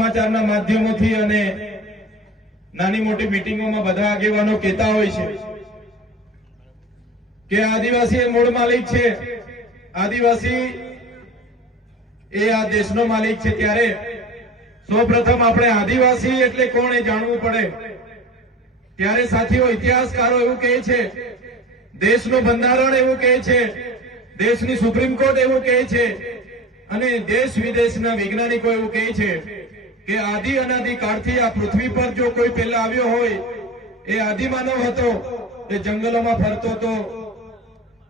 સમાચારના માધ્યમોથી અને નાની મોટી મિટિંગોમાં બધા આગેવાનો કહેતા હોય છે કે આદિવાસી એ મૂળ માલિક છે આદિવાસી એ આ દેશનો માલિક છે ત્યારે સૌપ્રથમ આપણે આદિવાસી એટલે કોણ એ જાણવું પડે ત્યારે સાથીઓ ઇતિહાસકારો એવું કહે છે દેશનું બંધારણ એવું કહે છે દેશની સુપ્રીમ કોર્ટ એવું કહે છે અને દેશ વિદેશના વૈજ્ઞાનિકો એવું કહે છે કે આદિ અનાદિ કાળથી આ પૃથ્વી પર જો કોઈ પહેલા આવ્યો હોય એ આદિમાનવ હતો એ જંગલોમાં ફરતો હતો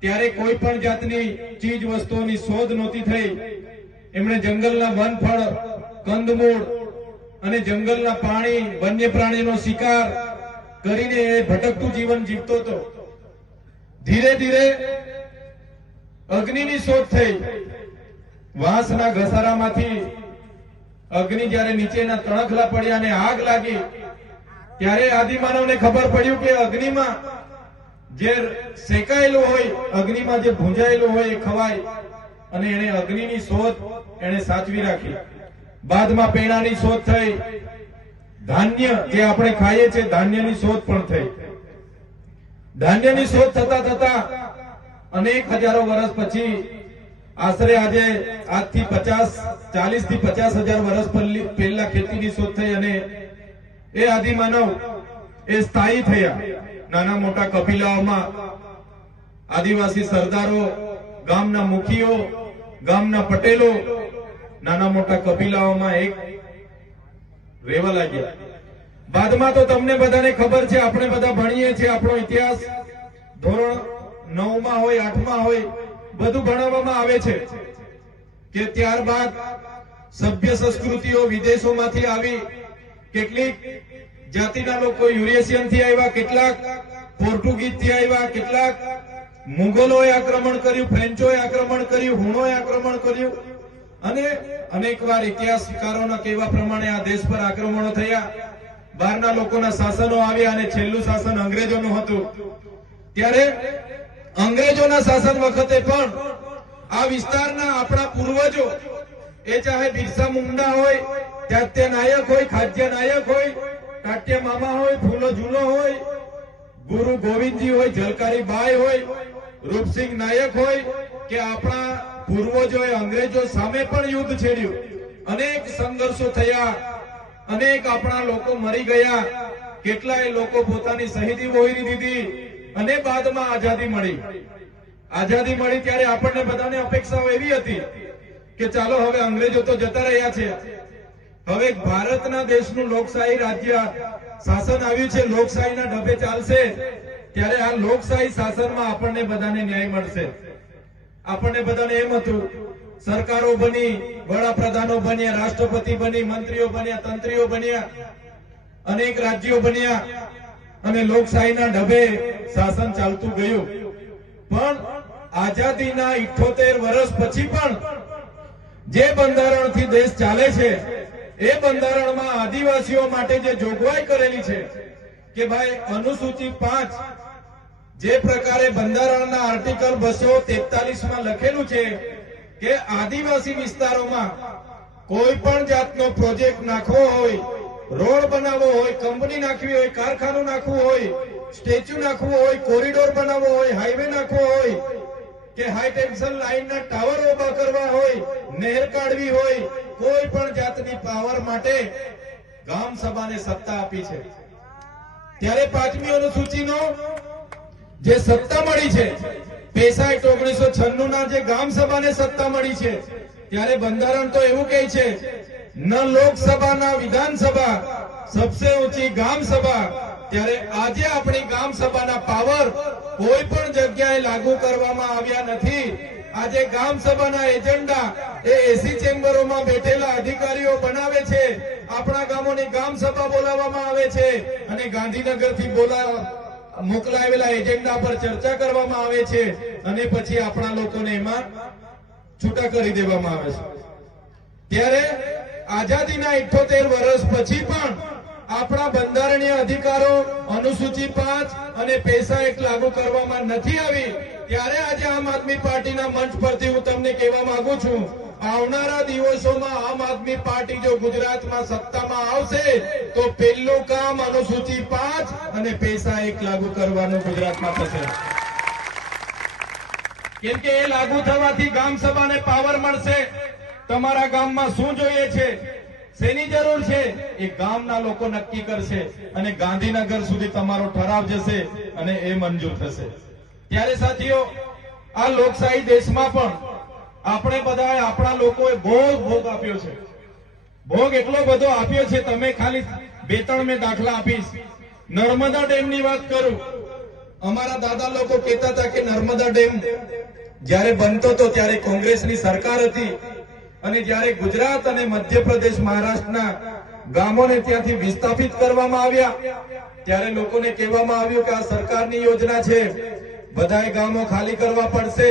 ત્યારે કોઈ પણ જાતની ચીજ વસ્તુઓની શોધ નહોતી થઈ એમણે જંગલના વન ફળ કંદમૂળ અને જંગલના પાણી વન્ય પ્રાણીનો શિકાર કરીને એ ભટકતું જીવન જીવતો હતો ધીરે ધીરે અગ્નિની શોધ થઈ વાંસના ઘસારામાંથી અગ્નિ જયારે નીચેના તણખલા પડ્યા અને આગ લાગી ત્યારે આદિમાનવને ખબર પડ્યું કે અગ્નિમાં જે શેકાયેલું હોય અગ્નિમાં જે ભૂંજાયેલું હોય એ ખવાય અને એને અગ્નિની શોધ એને સાચવી રાખી બાદમાં પેણાની શોધ થઈ ધાન્ય જે આપણે ખાઈએ છીએ ધાન્યની શોધ પણ થઈ ધાન્યની શોધ થતા થતા અનેક હજારો વર્ષ પછી આશરે આજે આજથી પચાસ ચાલીસ થી પચાસ હજાર વર્ષ પહેલા ખેતીની શોધ થઈ અને એ આદિમાનવ એ સ્થાયી થયા નાના મોટા કપિલાઓમાં આદિવાસી સરદારો ગામના મુખીઓ ગામના પટેલો નાના મોટા કપિલાઓમાં એક રેવા લાગ્યા બાદમાં તો તમને બધાને ખબર છે આપણે બધા ભણીએ છીએ આપણો ઇતિહાસ ધોરણ નવમાં હોય આઠમાં હોય બધું ભણાવવામાં આવે છે કે ત્યારબાદ સભ્ય સંસ્કૃતિઓ વિદેશોમાંથી આવી કેટલીક જાતિના લોકો યુરેશિયન થી આવ્યા કેટલાક પોર્ટુગીઝ થી આવ્યા કેટલાક મુગલોએ આક્રમણ કર્યું ફ્રેન્ચોએ આક્રમણ કર્યું હુણોએ આક્રમણ કર્યું અને અનેકવાર ઇતિહાસકારોના કહેવા પ્રમાણે આ દેશ પર આક્રમણો થયા બહારના લોકોના શાસનો આવ્યા અને છેલ્લું શાસન અંગ્રેજોનું હતું ત્યારે અંગ્રેજોના શાસન વખતે પણ આ વિસ્તારના આપણા પૂર્વજો એ ચાહે બિરસા મુંડા હોય ત્યાત્ય નાયક હોય ખાદ્ય નાયક હોય કાટ્ય મામા હોય ફૂલો ઝૂલો હોય ગુરુ ગોવિંદજી હોય જલકારી ભાઈ હોય રૂપસિંહ નાયક હોય કે આપણા પૂર્વજોએ અંગ્રેજો સામે પણ યુદ્ધ છેડ્યું અનેક સંઘર્ષો થયા અનેક આપણા લોકો મરી ગયા કેટલાય લોકો પોતાની શહીદી વહોરી દીધી અને બાદમાં આઝાદી મળી આઝાદી મળી ત્યારે આપણને બધાને અપેક્ષાઓ એવી હતી કે ચાલો હવે અંગ્રેજો તો જતા રહ્યા છે હવે ભારતના દેશનું લોકશાહી રાજ્ય શાસન આવ્યું છે લોકશાહીના ઢબે ચાલશે ત્યારે આ લોકશાહી શાસનમાં આપણને બધાને ન્યાય મળશે આપણને બધાને એમ હતું સરકારો બની વડાપ્રધાનો બન્યા રાષ્ટ્રપતિ બની મંત્રીઓ બન્યા તંત્રીઓ બન્યા અનેક રાજ્યો બન્યા અને લોકશાહીના ઢબે શાસન ચાલતું ગયું પણ આઝાદીના ઇઠોતેર વર્ષ પછી પણ જે બંધારણથી દેશ ચાલે છે એ બંધારણમાં આદિવાસીઓ માટે જે જોગવાઈ કરેલી છે કે ભાઈ અનુસૂચિ પાંચ જે પ્રકારે બંધારણના આર્ટિકલ બસો તેતાલીસમાં લખેલું છે કે આદિવાસી વિસ્તારોમાં કોઈ પણ જાતનો પ્રોજેક્ટ નાખવો હોય રોડ બનાવવો હોય કંપની નાખવી હોય કારખાનું નાખવું હોય સ્ટેચ્યુ નાખવું હોય કોરિડોર બનાવવો હોય હાઈવે નાખવો હોય કે હાઈ ટેન્શન લાઇનના ટાવર ઉભા કરવા હોય નહેર કાઢવી હોય કોઈ પણ જાતની પાવર માટે ગામ સભાને સત્તા આપી છે ત્યારે પાંચમી અનુસૂચિનો જે સત્તા મળી છે પેસાઈટ ઓગણીસો છન્નું ના જે ગામ સભાને સત્તા મળી છે ત્યારે બંધારણ તો એવું કહે છે ન લોકસભાના વિધાનસભા સબસે ઊંચી ગામ સભા ત્યારે આજે આપણી ગામ સભાના પાવર કોઈ પણ જગ્યાએ લાગુ કરવામાં આવ્યા નથી આજે ગામ સભાના એજન્ડા એ એસી ચેમ્બરોમાં બેઠેલા અધિકારીઓ બનાવે છે આપણા ગામોની ગામ સભા બોલાવવામાં આવે છે અને ગાંધીનગરથી બોલા મોકલાવેલા એજન્ડા પર ચર્ચા કરવામાં આવે છે અને પછી આપણા લોકોને એમાં છૂટા કરી દેવામાં આવે છે ત્યારે આઝાદીના ઇઠોતેર વર્ષ પછી પણ આપણા બંધારણીય અધિકારો અનુસૂચિ પાંચ અને પૈસા એક લાગુ કરવામાં નથી આવી ત્યારે આજે આમ આદમી પાર્ટીના મંચ પરથી હું તમને કહેવા માંગુ છું આવનારા દિવસોમાં આમ આદમી પાર્ટી જો ગુજરાતમાં સત્તામાં આવશે તો પહેલું કામ અનુસૂચિ પાંચ અને પૈસા એક લાગુ કરવાનું ગુજરાતમાં થશે કેમ કે એ લાગુ થવાથી ગામ સભાને પાવર મળશે તમારા ગામમાં શું જોઈએ છે શેની જરૂર છે એ ગામના લોકો નક્કી કરશે અને ગાંધીનગર સુધી તમારો ઠરાવ જશે અને એ મંજૂર થશે ત્યારે સાથીઓ આ લોકશાહી દેશમાં પણ આપણે બધાએ આપણા લોકોએ બહુ ભોગ આપ્યો છે ભોગ એટલો બધો આપ્યો છે તમે ખાલી બે ત્રણ મેં દાખલા આપીશ નર્મદા ડેમની વાત કરું અમારા દાદા લોકો કહેતા હતા કે નર્મદા ડેમ જ્યારે બનતો હતો ત્યારે કોંગ્રેસની સરકાર હતી અને જ્યારે ગુજરાત અને મધ્યપ્રદેશ મહારાષ્ટ્રના ગામોને ત્યાંથી વિસ્થાપિત કરવામાં આવ્યા ત્યારે લોકોને કહેવામાં આવ્યું કે આ સરકારની યોજના છે બધાએ ગામો ખાલી કરવા પડશે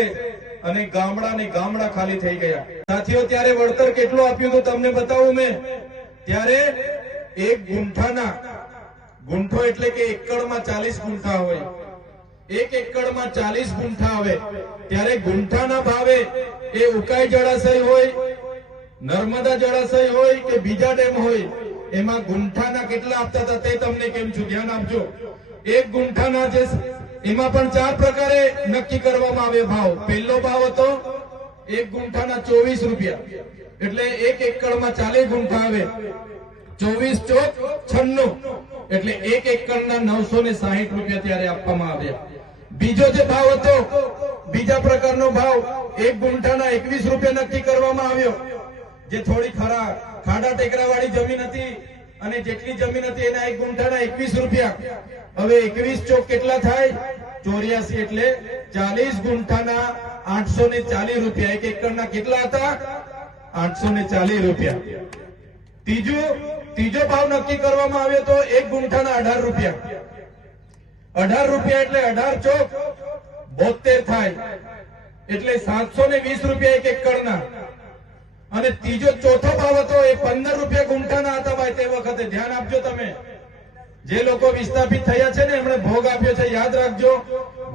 અને ગામડા ને ગામડા ખાલી થઈ ગયા સાથીઓ ત્યારે વળતર કેટલું આપ્યું હતું તમને બતાવું મેં ત્યારે એક ગુંઠાના ગુંઠો એટલે કે એકડમાં ચાલીસ ગુંઠા હોય એક એકડમાં ચાલીસ ગુંઠા આવે ત્યારે ગુંઠાના ભાવે એ ઉકાઈ જળાશય હોય નર્મદા જળાશય હોય કે બીજા ડેમ હોય એમાં ગુંઠાના કેટલા આપતા હતા તે તમને કેમ છું ધ્યાન આપજો એક ગુંઠાના જે એમાં પણ ચાર પ્રકારે નક્કી કરવામાં આવે ભાવ પહેલો ભાવ હતો એક ગુંઠાના ચોવીસ રૂપિયા એટલે એક એકડમાં ચાલીસ ગુંઠા આવે ચોવીસ ચોક છન્નું એટલે એક એકરના નવસો ને સાહીઠ રૂપિયા ત્યારે આપવામાં આવ્યા બીજો જે ભાવ હતો બીજા પ્રકારનો ભાવ એક ગુંઠાના એકવીસ રૂપિયા નક્કી કરવામાં આવ્યો જે થોડી ખરા ખાડા ટેકરા જમીન હતી અને જેટલી જમીન હતી એના એક ગુંઠાના એકવીસ રૂપિયા હવે એકવીસ ચોક કેટલા થાય ચોર્યાસી એટલે ચાલીસ ગુંઠાના આઠસો ને ચાલીસ રૂપિયા એક એકરના કેટલા હતા આઠસો ને ચાલીસ રૂપિયા ત્રીજું ત્રીજો ભાવ નક્કી કરવામાં આવ્યો તો એક ગુંઠાના અઢાર રૂપિયા અઢાર રૂપિયા એટલે અઢાર ચોક બોતેર થાય એટલે સાતસો ને વીસ રૂપિયા એક એક અને ત્રીજો ચોથો ભાવ હતો એ પંદર રૂપિયા ગુમટાના હતા ભાઈ તે વખતે ધ્યાન આપજો તમે જે લોકો વિસ્થાપિત થયા છે ને એમણે ભોગ આપ્યો છે યાદ રાખજો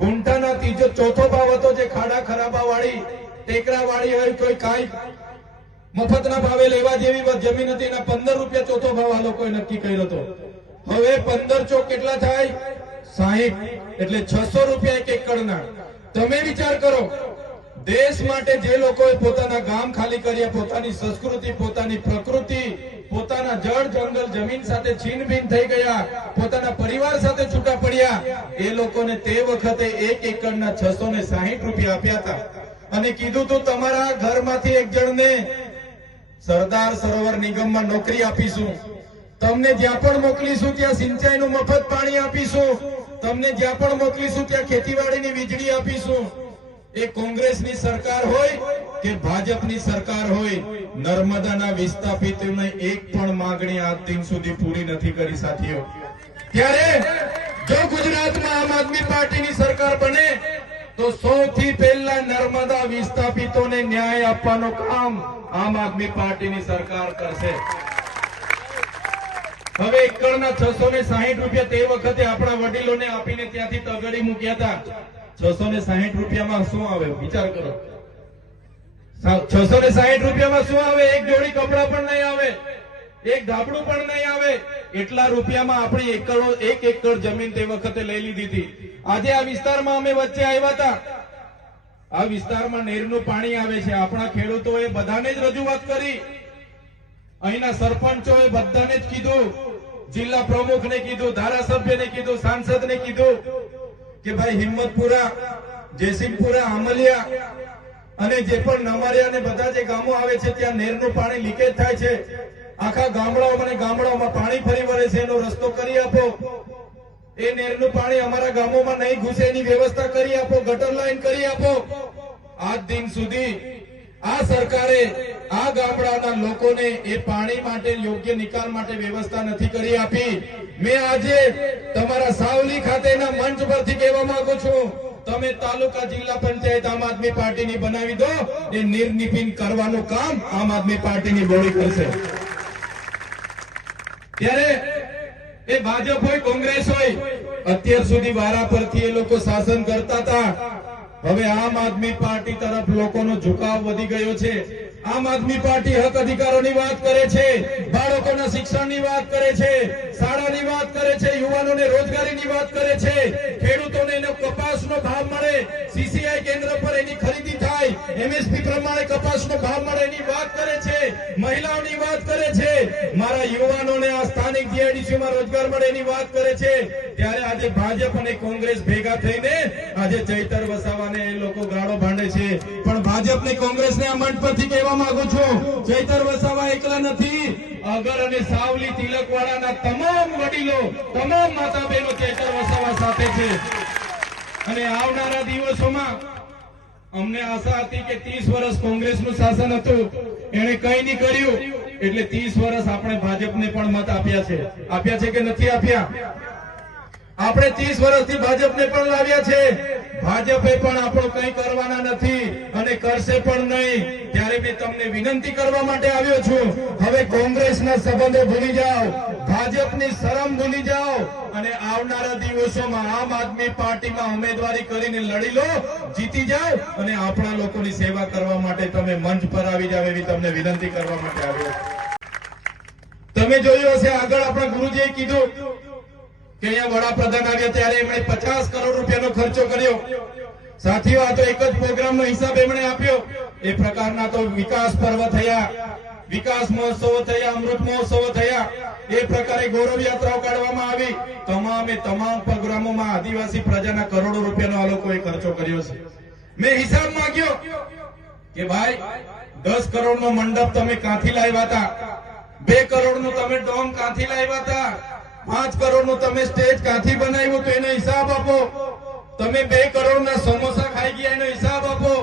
ગુંટાના ત્રીજો ચોથો ભાવ હતો જે ખાડા ખરાબા વાળી ટેકરા વાળી હોય કોઈ કાંઈ મફતના ભાવે લેવા જેવી જમીન હતી એના પંદર રૂપિયા ચોથો ભાવ આ લોકોએ નક્કી કર્યો હતો હવે પંદર ચોક કેટલા થાય સાહીઠ એટલે છસો રૂપિયા એક એક તમે વિચાર કરો દેશ માટે જે લોકોએ પોતાના ગામ ખાલી કર્યા પોતાની સંસ્કૃતિ પોતાની પ્રકૃતિ પોતાના જળ જંગલ જમીન સાથે છીનભીન થઈ ગયા પોતાના પરિવાર સાથે છૂટા પડ્યા એ લોકોને તે વખતે એક એકરના છસો ને સાહીઠ રૂપિયા આપ્યા હતા અને કીધું તું તમારા ઘરમાંથી એક જણને સરદાર સરોવર નિગમમાં નોકરી આપીશું તમને જ્યાં પણ મોકલીશું ત્યાં સિંચાઈનું મફત પાણી આપીશું તમને જ્યાં પણ મોકલીશું ત્યાં ખેતીવાડીની વીજળી આપીશું એ કોંગ્રેસની સરકાર હોય કે ભાજપની સરકાર હોય નર્મદાના વિસ્થાપિતોને એક પણ માંગણી આજ દિન સુધી પૂરી નથી કરી સાથીઓ ત્યારે જો ગુજરાતમાં આમ આદમી પાર્ટીની સરકાર બને તો સૌથી પહેલા નર્મદા વિસ્થાપિતોને ન્યાય આપવાનું કામ આમ આદમી પાર્ટીની સરકાર કરશે હવે એકડ ના છસો ને સાહીઠ રૂપિયા તે વખતે આપણા વડીલોને આપીને ત્યાંથી તગડી મૂક્યા હતા છસો ને સાહીઠ રૂપિયામાં શું આવે વિચાર કરો છસો ને સાહીઠ રૂપિયામાં શું આવે એક જોડી કપડા પણ નહીં આવે એક ધાબડું પણ નહીં આવે એટલા રૂપિયામાં આપણી એકડો એક એકર જમીન તે વખતે લઈ લીધી હતી આજે આ વિસ્તારમાં અમે વચ્ચે આવ્યા હતા આ વિસ્તારમાં નહેરનું પાણી આવે છે આપણા ખેડૂતો ખેડૂતોએ બધાને જ રજૂઆત કરી અહીંના સરપંચોએ બધાને જ કીધું જિલ્લા પ્રમુખને કીધું ધારાસભ્યને કીધું સાંસદને કીધું કે ભાઈ હિંમતપુરા જયસિંહપુરા આમલિયા અને જે પણ નમારિયા અને બધા જે ગામો આવે છે ત્યાં નેરનું પાણી લીકેજ થાય છે આખા ગામડાઓ અને ગામડાઓમાં પાણી ફરી વળે છે એનો રસ્તો કરી આપો એ નેરનું પાણી અમારા ગામોમાં નહીં ઘુસે એની વ્યવસ્થા કરી આપો ગટર લાઈન કરી આપો આજ દિન સુધી આ સરકારે આ ગામડાના લોકોને એ પાણી માટે યોગ્ય નિકાલ માટે વ્યવસ્થા નથી કરી આપી મેં આજે તમારા સાવલી ખાતેના મંચ પરથી કહેવા માંગુ છું તમે તાલુકા જિલ્લા પંચાયત આમ આદમી પાર્ટીની બનાવી દો એ નિર્નિપિન કરવાનું કામ આમ આદમી પાર્ટીની બોડી કરશે ત્યારે એ ભાજપ હોય કોંગ્રેસ હોય અત્યાર સુધી વારા પરથી એ લોકો શાસન કરતા હતા હવે આમ આદમી પાર્ટી તરફ લોકોનો ઝુકાવ વધી ગયો છે આમ આદમી પાર્ટી હક અધિકારોની વાત કરે છે બાળકોના શિક્ષણની વાત કરે છે શાળાની વાત કરે છે યુવાનોને રોજગારીની વાત કરે છે ખેડૂતોને એનો કપાસનો ભાવ મળે સીસીઆઈ કેન્દ્ર પર એની ખરીદી થાય એમએસપી પ્રમાણે કપાસનો ભાવ મળે એની વાત કરે છે મહિલાઓની વાત કરે છે મારા યુવાનોને આ સ્થાનિક જીઆઈડીસીમાં રોજગાર મળે એની વાત કરે છે ત્યારે આજે ભાજપ અને કોંગ્રેસ ભેગા થઈને આજે ચૈતર વસાવાને એ લોકો ગાળો ભાંડે છે પણ ભાજપ કોંગ્રેસ ને આ મંચ પરથી કહેવા માંગુ છું ચૈતર વસાવા પવિત્ર નથી અગર અને સાવલી તિલકવાળાના તમામ વડીલો તમામ માતા બહેનો ચેતર વસાવા સાથે છે અને આવનારા દિવસોમાં અમને આશા હતી કે ત્રીસ વર્ષ કોંગ્રેસનું શાસન હતું એને કઈ નહીં કર્યું એટલે ત્રીસ વર્ષ આપણે ભાજપને પણ મત આપ્યા છે આપ્યા છે કે નથી આપ્યા આપણે ત્રીસ વર્ષથી ભાજપને પણ લાવ્યા છે ભાજપે પણ આપણો કંઈ કરવાના નથી અને કરશે પણ નહીં ત્યારે મેં તમને વિનંતી કરવા માટે આવ્યો છું હવે કોંગ્રેસના સંબંધો ભૂલી જાઓ ભાજપની શરમ ભૂલી જાઓ અને આવનારા દિવસોમાં આમ આદમી પાર્ટીમાં ઉમેદવારી કરીને લડી લો જીતી જાઓ અને આપણા લોકોની સેવા કરવા માટે તમે મંચ પર આવી જાવ એવી તમને વિનંતી કરવા માટે આવ્યો તમે જોયું હશે આગળ આપણા ગુરુજીએ કીધું કે અહીંયા વડાપ્રધાન આવ્યા ત્યારે એમણે પચાસ કરોડ રૂપિયાનો ખર્ચો કર્યો સાથીઓ આ એક જ પ્રોગ્રામનો હિસાબ એમણે આપ્યો એ પ્રકારના તો વિકાસ પર્વ થયા વિકાસ મહોત્સવ થયા અમૃત મહોત્સવ થયા એ પ્રકારે ગૌરવ યાત્રાઓ કાઢવામાં આવી તમામે તમામ પ્રોગ્રામોમાં આદિવાસી પ્રજાના કરોડો રૂપિયાનો આ લોકોએ ખર્ચો કર્યો છે મેં હિસાબ માંગ્યો કે ભાઈ દસ કરોડનો મંડપ તમે કાંથી લાવ્યા હતા બે કરોડનો તમે ડોમ કાંથી લાવ્યા હતા પાંચ કરોડ નું તમે સ્ટેજ કાથી બનાવ્યું તો એનો હિસાબ આપો તમે બે કરોડ ના સમોસા ખાઈ ગયા એનો હિસાબ આપો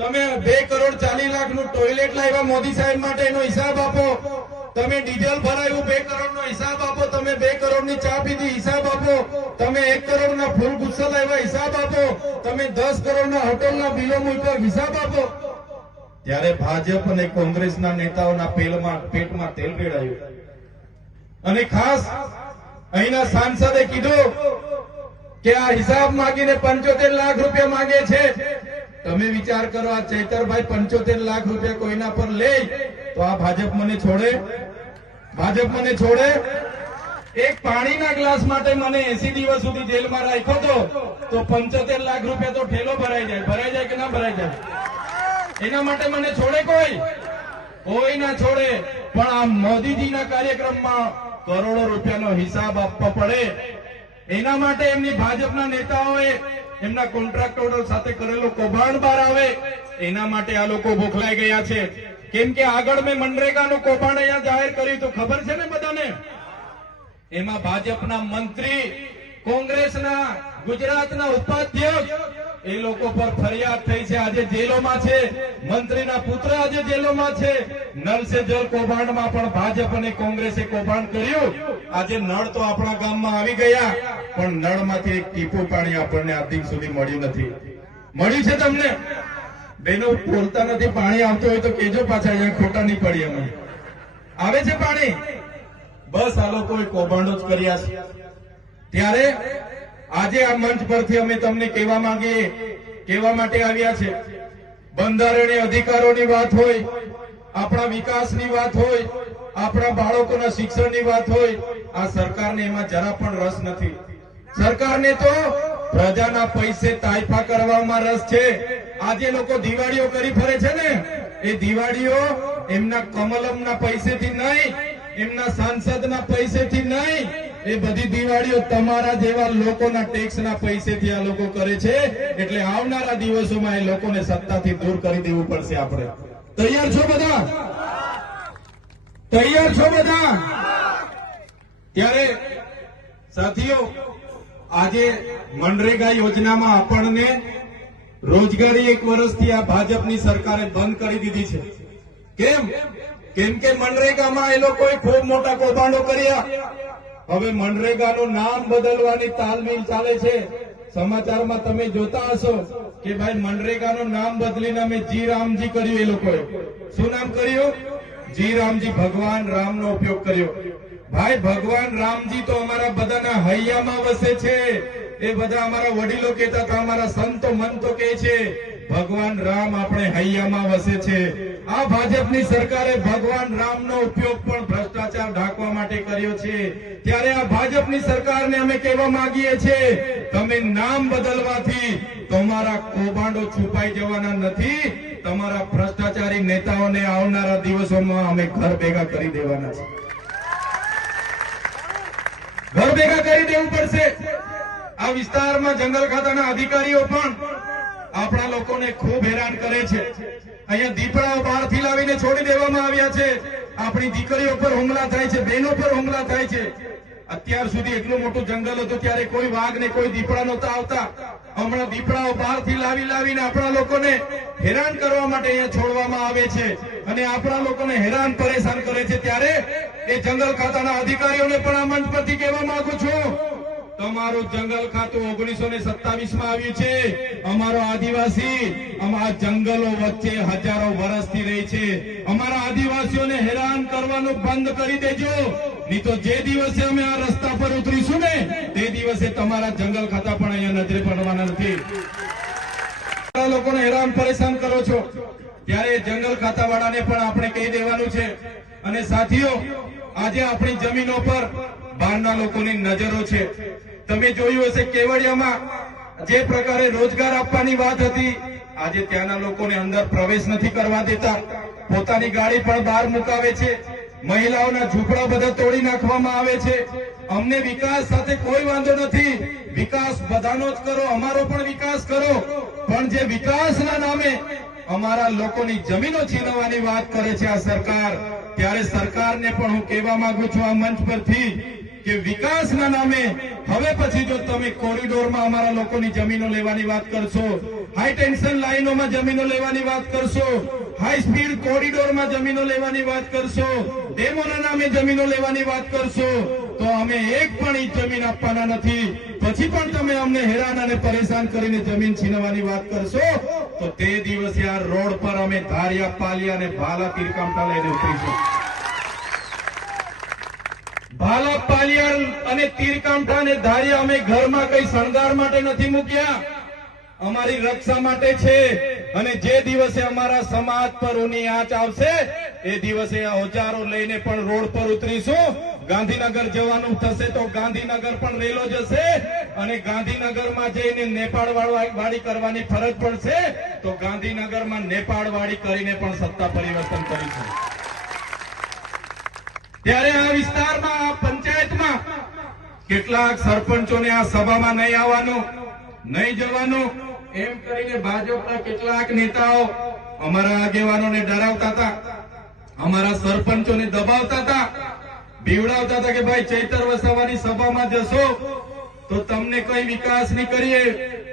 તમે બે કરોડ ચાલીસ લાખ નું ટોયલેટ લાવ્યા મોદી સાહેબ માટે એનો હિસાબ આપો તમે ડીઝલ ભરાયું બે કરોડ નો હિસાબ આપો તમે બે કરોડ ની ચા પીધી હિસાબ આપો તમે એક કરોડ ના ફૂલ ગુસ્સા લાવ્યા હિસાબ આપો તમે દસ કરોડ ના હોટલ ના બિલો મૂક્યા હિસાબ આપો ત્યારે ભાજપ અને કોંગ્રેસ ના નેતાઓના પેલમાં પેટમાં તેલ રેડાયું અને ખાસ અહીંના સાંસદે કીધું કે આ હિસાબ માંગીને પંચોતેર લાખ રૂપિયા માંગે છે તમે વિચાર કરો આ ચૈતરભાઈ પંચોતેર લાખ રૂપિયા કોઈના પર લે તો આ ભાજપ મને છોડે ભાજપ મને છોડે એક પાણીના ગ્લાસ માટે મને એસી દિવસ સુધી જેલમાં રાખ્યો હતો તો પંચોતેર લાખ રૂપિયા તો ઠેલો ભરાઈ જાય ભરાઈ જાય કે ના ભરાઈ જાય એના માટે મને છોડે કોઈ કોઈ ના છોડે પણ આ મોદીજીના કાર્યક્રમમાં કરોડો રૂપિયાનો હિસાબ આપવો પડે એના માટે એમની ભાજપના નેતાઓએ એમના કોન્ટ્રાક્ટરો સાથે કરેલો કૌભાંડ બહાર આવે એના માટે આ લોકો ભોખલાઈ ગયા છે કેમ કે આગળ મેં મનરેગાનું કૌભાંડ અહીંયા જાહેર કર્યું તો ખબર છે ને બધાને એમાં ભાજપના મંત્રી કોંગ્રેસના ગુજરાતના ઉપાધ્યક્ષ એ લોકો પર ફરિયાદ થઈ છે આજે જેલોમાં છે મંત્રીના પુત્ર આજે જેલોમાં છે નળ સે કૌભાંડમાં પણ ભાજપ અને કોંગ્રેસે કૌભાંડ કર્યું આજે નળ તો આપણા ગામમાં આવી ગયા પણ નળમાંથી એક ટીપું પાણી આપણને આજ સુધી મળ્યું નથી મળ્યું છે તમને બેનો બોલતા નથી પાણી આવતું હોય તો કેજો પાછા અહીંયા ખોટા નહીં પડી અમે આવે છે પાણી બસ આ લોકોએ કૌભાંડો જ કર્યા છે ત્યારે આજે આ મંચ પરથી અમે તમને કહેવા માંગીએ કહેવા માટે આવ્યા છે બંધારણીય અધિકારોની વાત હોય આપણા વિકાસની વાત હોય આપણા બાળકોના શિક્ષણની વાત હોય આ સરકારને એમાં જરા પણ રસ નથી સરકારને તો પ્રજાના પૈસે તાયફા કરવામાં રસ છે આજે લોકો દિવાળીઓ કરી ફરે છે ને એ દિવાળીઓ એમના કમલમના પૈસેથી નહીં એમના સાંસદના પૈસેથી નહીં એ બધી દિવાળીઓ તમારા જેવા લોકોના ટેક્સના પૈસેથી આ લોકો કરે છે એટલે આવનારા દિવસોમાં એ લોકોને સત્તાથી દૂર કરી દેવું પડશે આપણે તૈયાર છો બધા તૈયાર છો બધા ત્યારે સાથીઓ આજે મનરેગા યોજનામાં આપણને રોજગારી એક વર્ષથી આ ભાજપની સરકારે બંધ કરી દીધી છે કેમ કેમ કે મનરેગામાં એ લોકોએ ખૂબ મોટા કૌભાંડો કર્યા હવે મનરેગાનું નામ બદલવાની તાલમેલ ચાલે છે સમાચારમાં તમે જોતા હશો કે ભાઈ મનરેગાનું નામ બદલીને અમે જી રામજી કર્યું એ લોકોએ શું નામ કર્યું જી રામજી ભગવાન રામનો ઉપયોગ કર્યો ભાઈ ભગવાન રામજી તો અમારા બધાના હૈયામાં વસે છે એ બધા અમારા વડીલો કહેતા હતા અમારા સંતો મન તો કહે છે ભગવાન રામ આપણે હૈયામાં વસે છે આ ભાજપની સરકારે ભગવાન રામનો ઉપયોગ પણ ભ્રષ્ટાચાર ઢાંકવા માટે કર્યો છે ત્યારે આ ભાજપની સરકારને અમે કહેવા માંગીએ છીએ તમે નામ બદલવાથી તમારા કૌભાંડો છુપાઈ જવાના નથી તમારા ભ્રષ્ટાચારી નેતાઓને આવનારા દિવસોમાં અમે ઘર ભેગા કરી દેવાના છે ઘર ભેગા કરી દેવું પડશે આ વિસ્તારમાં જંગલ ખાતાના અધિકારીઓ પણ આપણા લોકોને ખૂબ હેરાન કરે છે અહીંયા દીપડાઓ બહારથી લાવીને છોડી દેવામાં આવ્યા છે આપણી દીકરીઓ પર હુમલા થાય છે બહેનો પર હુમલા થાય છે અત્યાર સુધી એટલું મોટું જંગલ હતું ત્યારે કોઈ વાઘ ને કોઈ દીપડા નહોતા આવતા હમણાં દીપડાઓ બહારથી લાવી લાવીને આપણા લોકોને હેરાન કરવા માટે અહીંયા છોડવામાં આવે છે અને આપણા લોકોને હેરાન પરેશાન કરે છે ત્યારે એ જંગલ ખાતાના અધિકારીઓને પણ આ મંચ પરથી કહેવા માંગુ છું તમારું જંગલ ખાતું ઓગણીસો ને સત્તાવીસ માં આવ્યું છે અમારો આદિવાસી અમારા જંગલો વચ્ચે હજારો વર્ષથી રહી છે અમારા આદિવાસીઓને હેરાન કરવાનું બંધ કરી દેજો નહીં તો જે દિવસે અમે આ રસ્તા પર ઉતરીશું ને તે દિવસે તમારા જંગલ ખાતા પણ અહીંયા નજરે પડવાના નથી લોકોને હેરાન પરેશાન કરો છો ત્યારે જંગલ ખાતા વાળાને પણ આપણે કહી દેવાનું છે અને સાથીઓ આજે આપણી જમીનો પર બહારના લોકોની નજરો છે તમે જોયું હશે કેવડિયામાં જે પ્રકારે રોજગાર આપવાની વાત હતી આજે ત્યાંના લોકોને અંદર પ્રવેશ નથી કરવા દેતા પોતાની ગાડી પણ બહાર મુકાવે છે મહિલાઓના ઝૂંપડા બધા તોડી નાખવામાં આવે છે અમને વિકાસ સાથે કોઈ વાંધો નથી વિકાસ બધાનો જ કરો અમારો પણ વિકાસ કરો પણ જે વિકાસના નામે અમારા લોકોની જમીનો છીનવાની વાત કરે છે આ સરકાર ત્યારે સરકારને પણ હું કહેવા માંગુ છું આ મંચ પરથી કે વિકાસના નામે હવે પછી જો તમે કોરિડોરમાં અમારા લોકોની જમીનો લેવાની વાત કરશો હાઈ ટેન્શન લાઈનોમાં જમીનો લેવાની વાત કરશો હાઈ સ્પીડ કોરિડોરમાં જમીનો લેવાની વાત કરશો ડેમોના નામે જમીનો લેવાની વાત કરશો તો અમે એક પણ જમીન આપવાના નથી પછી પણ તમે અમને હેરાન અને પરેશાન કરીને જમીન છીનવાની વાત કરશો તો તે દિવસે આ રોડ પર અમે ધારિયા પાલિયા અને ભાલા તીરકામટા લઈને ઉતરીશું ભાલા પાલિયા અને તીરકામઠા અને ધારિયા અમે ઘરમાં કઈ શણગાર માટે નથી મૂક્યા અમારી રક્ષા માટે છે અને જે દિવસે અમારા સમાજ પર ઉની આંચ આવશે એ દિવસે આ ઓજારો લઈને પણ રોડ પર ઉતરીશું ગાંધીનગર જવાનું થશે તો ગાંધીનગર પણ રેલો જશે અને ગાંધીનગરમાં જઈને નેપાળ વાળી કરવાની ફરજ પડશે તો ગાંધીનગરમાં નેપાળ કરીને પણ સત્તા પરિવર્તન કરીશું ત્યારે આ વિસ્તારમાં આ પંચાયતમાં કેટલાક સરપંચોને આ સભામાં નહીં આવવાનું નહીં જવાનું એમ કરીને ભાજપના કેટલાક નેતાઓ અમારા આગેવાનોને ડરાવતા હતા અમારા સરપંચોને દબાવતા હતા બીવડાવતા હતા કે ભાઈ ચૈતર વસાવાની સભામાં જશો તો તમને કઈ વિકાસ નહીં કરીએ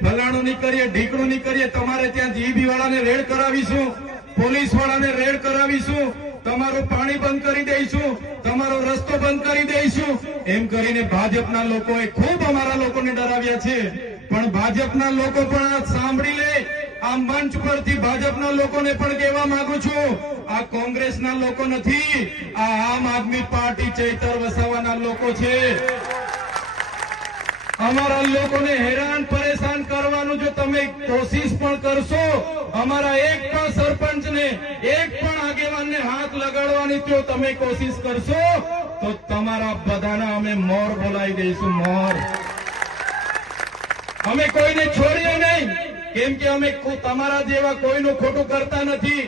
ફલાણું નહીં કરીએ ઢીકણું નહીં કરીએ તમારે ત્યાં જીબી વાળાને રેડ કરાવીશું પોલીસ વાળાને રેડ કરાવીશું તમારું પાણી બંધ કરી દઈશું તમારો રસ્તો બંધ કરી દઈશું એમ કરીને ભાજપના લોકોએ ખૂબ અમારા લોકોને ડરાવ્યા છે પણ ભાજપના લોકો પણ આ સાંભળી લે આ મંચ પરથી ભાજપના લોકોને પણ કહેવા માંગુ છું આ કોંગ્રેસના લોકો નથી આ આમ આદમી પાર્ટી ચૈતર વસાવાના લોકો છે અમારા લોકોને હેરાન પરેશાન કરવાનું જો તમે કોશિશ પણ કરશો અમારા એક પણ સરપંચને એક પણ આગેવાનને હાથ લગાડવાની જો તમે કોશિશ કરશો તો તમારા બધાના અમે મોર બોલાવી દઈશું મોર અમે કોઈને છોડીએ નહીં કેમ કે અમે તમારા જેવા કોઈનું ખોટું કરતા નથી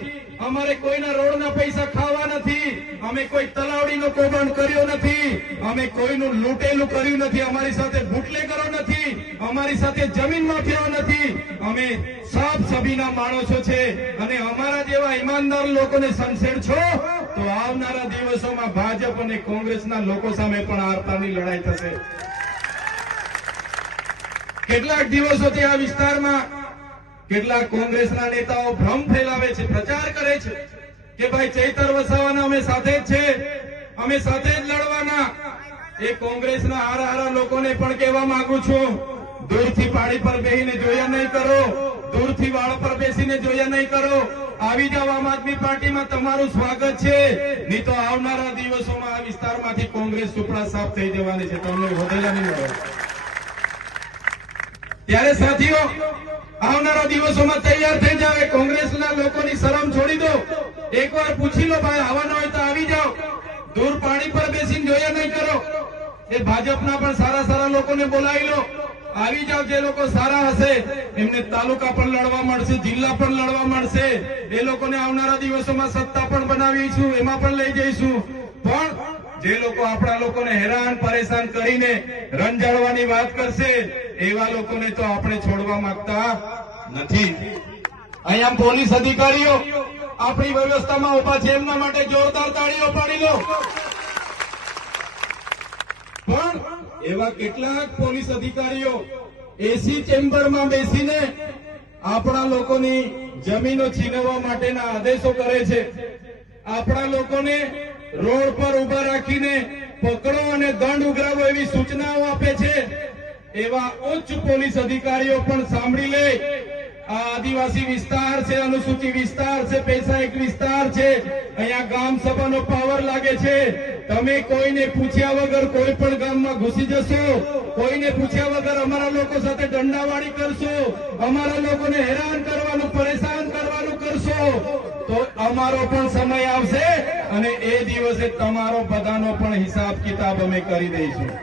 અમારે કોઈના રોડના પૈસા ખાવા નથી અમે કોઈ તલાવડીનો કૌભાંડ કર્યો નથી અમે કોઈનું લૂંટેલું કર્યું નથી અમારી સાથે બુટલેગરો નથી અમારી સાથે જમીન માફિયાઓ નથી અમે સાફ સભીના માણસો છે અને અમારા જેવા ઈમાનદાર લોકોને સંશેર છો તો આવનારા દિવસોમાં ભાજપ અને કોંગ્રેસના લોકો સામે પણ આરતાની લડાઈ થશે કેટલાક દિવસોથી આ વિસ્તારમાં કેટલાક કોંગ્રેસના નેતાઓ ભ્રમ ફેલાવે છે પ્રચાર કરે છે કે ભાઈ ચૈતર વસાવાના અમે સાથે જ છે અમે સાથે જ લડવાના એ કોંગ્રેસના હારા હારા લોકોને પણ કહેવા માંગુ છું દૂરથી પાડી પર બેહીને જોયા નહીં કરો દૂરથી વાળ પર બેસીને જોયા નહીં કરો આવી જાવ આમ આદમી પાર્ટીમાં તમારું સ્વાગત છે નહીં તો આવનારા દિવસોમાં આ વિસ્તારમાંથી કોંગ્રેસ સુપડા સાફ થઈ જવાની છે તમને વધેલા નહીં ત્યારે સાથીઓ આવનારા દિવસોમાં તૈયાર થઈ જાવ કોંગ્રેસના લોકોની શરમ છોડી દો એકવાર પૂછી લો ભાઈ આવવાના હોય તો આવી જાઓ દૂર પાણી પર બેસીને જોયા નહીં કરો એ ભાજપના પણ સારા સારા લોકોને બોલાવી લો આવી જાવ જે લોકો સારા હશે એમને તાલુકા પણ લડવા મળશે જિલ્લા પણ લડવા મળશે એ લોકોને આવનારા દિવસોમાં સત્તા પણ બનાવીશું એમાં પણ લઈ જઈશું પણ જે લોકો આપણા લોકોને હેરાન પરેશાન કરીને જાળવાની વાત કરશે એવા લોકોને તો આપણે છોડવા માંગતા નથી અહીંયા પોલીસ અધિકારીઓ આપણી વ્યવસ્થામાં ઉભા છે એમના માટે જોરદાર તાળીઓ પાડી લો પણ એવા કેટલાક પોલીસ અધિકારીઓ એસી ચેમ્બરમાં બેસીને આપણા લોકોની જમીનો છીનવવા માટેના આદેશો કરે છે આપણા લોકોને રોડ પર ઉભા રાખીને પકડો અને દંડ ઉઘરાવો એવી સૂચનાઓ આપે છે એવા ઉચ્ચ પોલીસ અધિકારીઓ પણ સાંભળી લે આ આદિવાસી વિસ્તાર છે અનુસૂચિત વિસ્તાર છે પૈસા એક વિસ્તાર છે અહીંયા ગામ સભાનો પાવર લાગે છે તમે કોઈને પૂછ્યા વગર કોઈ પણ ગામમાં ઘૂસી જશો કોઈને પૂછ્યા વગર અમારા લોકો સાથે દંડાવાળી કરશો અમારા લોકોને હેરાન કરવાનું પરેશાન કરવાનું કરશો તો અમારો પણ સમય આવશે અને એ દિવસે તમારો બધાનો પણ હિસાબ કિતાબ અમે કરી દઈશું